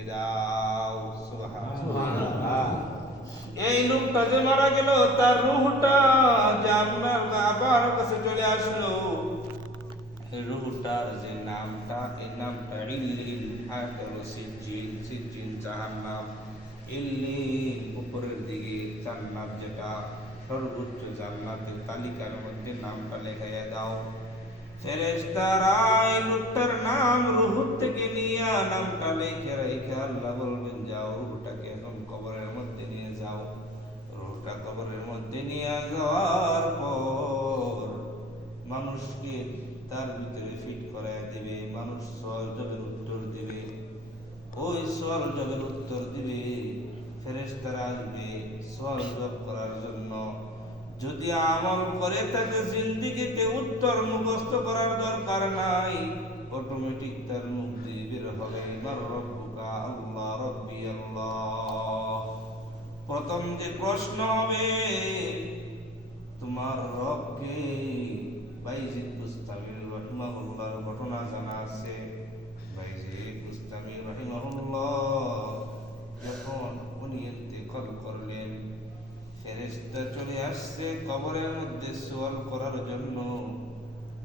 রেখে দাও। সুবহানাল্লাহ। এই লোকটা যে মারা গেল, তার রূহটা জান্নাত আবার কাছে চলে আসলো। এই রূহটার যে নামটা, এই নামটা ইল্লিল, আয়াতুল সিজ্জিন, সিজ্জিন জাহান্নাম, ইল্লিল উপরের দিকে, জান্নাত যেটা সর্বোচ্চ জান্নাতের তালিকার মধ্যে নামটা লেখাইয়া দাও। ফেরেশতারা এই লোকটার নাম রূহ থেকে নিয়ে নামটা লেখে রেখে আল্লাহ বলবেন, যাও রূহটাকে এখন কবরের মধ্যে নিয়ে যাও। রূহটা কবরের মধ্যে নিয়ে যাওয়ার পর মানুষকে তার ভিতরে ফিট করায় দিবে। মানুষ সওয়াল জবের উত্তর দিবে। ওই সওয়াল জবের উত্তর দিবে, ফেরেশতারা আসবে সওয়াল জবাব করার জন্য। যদি আমল করে তাকে জিন্দেগিতে উত্তর মুখস্থ করার দরকার নাই, অটোমেটিক তার মুখ দিয়ে বের হবে, মার রব্বুকা, আল্লাহ রব্বি আল্লাহ। প্রথম যে প্রশ্ন হবে, তোমার রব কে? বাইজিদ বুস্তামি রাহিমাহুল্লাহর ঘটনা জানা আছে। বাইজিদ বুস্তামি রাহিমাহুল্লাহ যখন উনি ইন্তেকাল করলেন, ফেরেশতা চলে আসছে কবরের মধ্যে সওয়াল করার জন্য,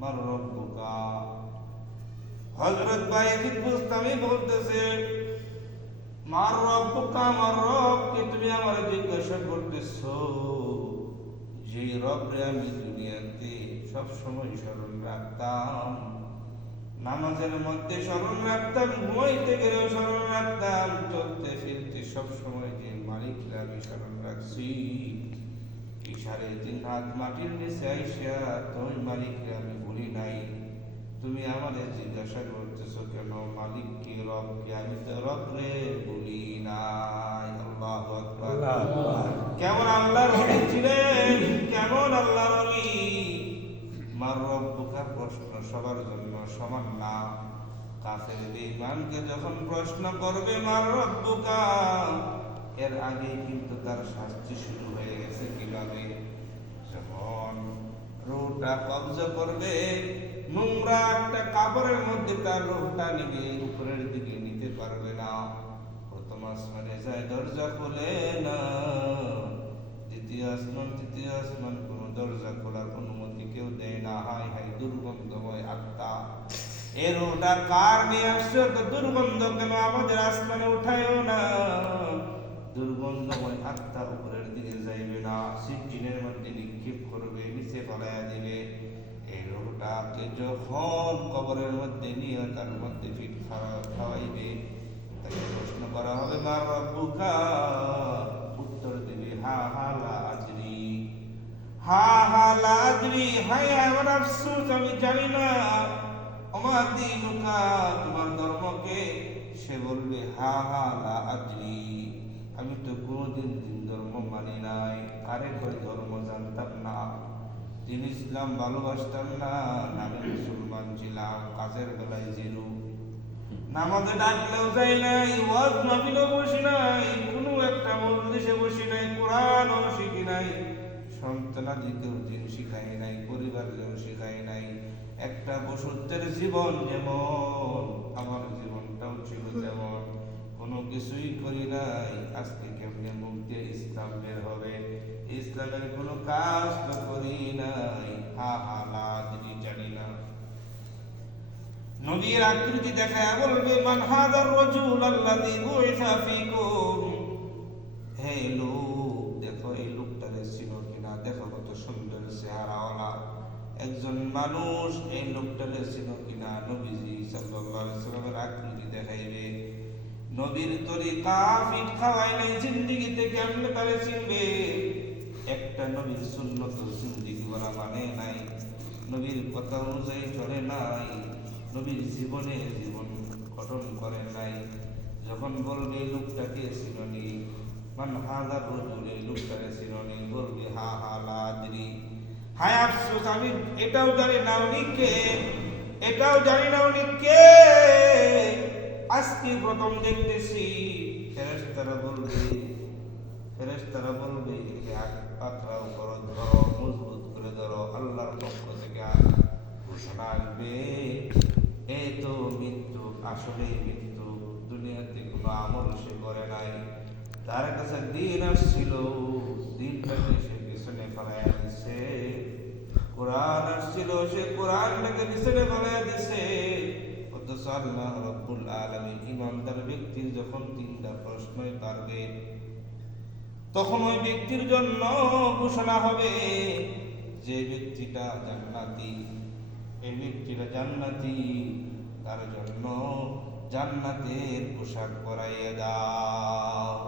মার রব্বুকা। হযরত বাইজিদ বুস্তামি বলতেছে, মার রব্বুকা, আমার রবকে তুমি আমার জিজ্ঞাসা করতেছো? যে রবরে আমি দুনিয়াতে সব সময় স্মরণ রাখতাম, নামাজের মধ্যে স্মরণ রাখতাম, ঘুমাইতে গেলেও স্মরণ রাখতাম, চলতে ফিরতে সব সময় যে মালিকরা আমি স্মরণ রাখছি, এই 3.5 হাত মাটির নিচে আইসা তুমি মালিকরা আমি ভুলি নাই। তুমি আমাদের জিজ্ঞাসা করতেছো কেন? মালিক কে, রব কে? আমি তো রব রে ভুলি নাই। আল্লাহু আকবার। কেমন আল্লাহর ওলি ছিলেন, কেমন আল্লাহর ওলি। মার রব্বুকা প্রশ্ন সবার জন্য সমান না। কাফের বেঈমানকে যখন প্রশ্ন করবে মার রব্বুকা, এর আগেই কিন্তু তার শাস্তি শুরু হয়ে গেছে। কিভাবে? যখন রূহটা কবজা করবে, নোংরা একটা কাপড়ের মধ্যে তার রূহটা নিবে, উপরের দিকে নিতে পারবে না। প্রথম আসমানে যায়, দরজা খোলে না। দ্বিতীয় আসমান, তৃতীয় আসমান, কোন দরজা খোলার অনুমতি কেউ দেয় না। হায় হায় দুর্গন্ধময় আত্মা, এর রূহটা কার নিয়ে আসছে? তো দুর্গন্ধ কেন? আমাদের আসমানে উঠায়ও না। দুর্গন্ধময় আত্মা উপরের দিকে যাইবে না, সিজ্জিনের মধ্যে নিক্ষেপ করবে, নিচে ফেলাইয়া দিবে। এই রূহটাকে যখন কবরের মধ্যে নিয়ে তার মধ্যে ফিট খাওয়াইবে, তাকে প্রশ্ন করা হবে, মা রব্বুকা? উত্তর দিবে, হা হা লা আদরি, হা হা লা আদরি, হায় আমার আফসোস, আমি জানি না। আমার দিনুকা, তোমার ধর্মকে? সে বলবে, হা হা লা আদরি, আমি তো কোনোদিন দিন ধর্ম মানি নাই, কারে করে ধর্ম জানতাম না, দিন ইসলাম ভালোবাসতাম না, নামে মুসলমান ছিলাম, কাজের বেলায় জিরু, নামাজে ডাকলেও যাই নাই, ওয়াজ মাহফিলেও বসি নাই, কোনো একটা মজলিসে বসি নাই, কোরআনও শিখি নাই, সন্তানাদিকেও দিন শিখাই নাই, পরিবারেও শিখাই নাই। একটা বসুত্বের জীবন যেমন, আমার জীবনটাও ছিল তেমন, কোনো কিছুই করি নাই। আজকে কেমনে মুখ দিয়ে ইসলাম বের হবে? ইসলামের কোনো কাজ তো করি নাই। হা হা লা আদরি, জানি না। নবীর আকৃতি দেখায় বলবে, মান হাযার রাজুল আল্লাযী বুইসা ফীকুম। হে লোক, দেখো এই লোকটারে চিনো কিনা, দেখো কত সুন্দর চেহারাওয়ালা একজন মানুষ, এই লোকটারে চিনো কিনা। নবীজি সাল্লাল্লাহু আলাইহি ওয়াসাল্লামের আকৃতি দেখাইবে। নবীর তরিকা ফিট খাওয়াই নাই, জিন্দেগিতে কেমনে তারে চিনবে? একটা নবীর সুন্নত জিন্দেগি বলা মানে নাই, নবীর কথা অনুযায়ী চলে নাই, নবীর জীবনে জীবন গঠন করে নাই। যখন বলবে এই লোকটাকে চিননি, মান হাযার রাজুল, এই লোকটাকে চিননি, বলবে হা হা লা আদরি, হায় আফসোস, আমি এটাও জানি না উনি কে, এটাও জানি না উনি কে, আজকে প্রথম দেখতেছি। ফেরেশতারা বলবে পাকড়াও করো, ধরো, মজবুত করে ধরো। আল্লাহর পক্ষ থেকে ঘোষণা আসবে, এই তো মৃত্যু, আসলেই মৃত্যু। দুনিয়াতে কোনো আমল সে করে নাই, তার কাছে দিন আসছিল, দিনটাকে সে পিছনে ফেলাইয়া দিছে। কোরআন আসছিল, সে কোরআনটাকে পিছনে ফেলাইয়া দিছে। অথচ আল্লাহ রাব্বুল আলামিন ইমানদার ব্যক্তির যখন তিনটা প্রশ্নই পারবে, তখন ওই ব্যক্তির জন্য ঘোষণা হবে যে ব্যক্তিটা জান্নাতি, এই ব্যক্তিটা জান্নাতি, তার জন্য জান্নাতের পোশাক পরাইয়া দাও।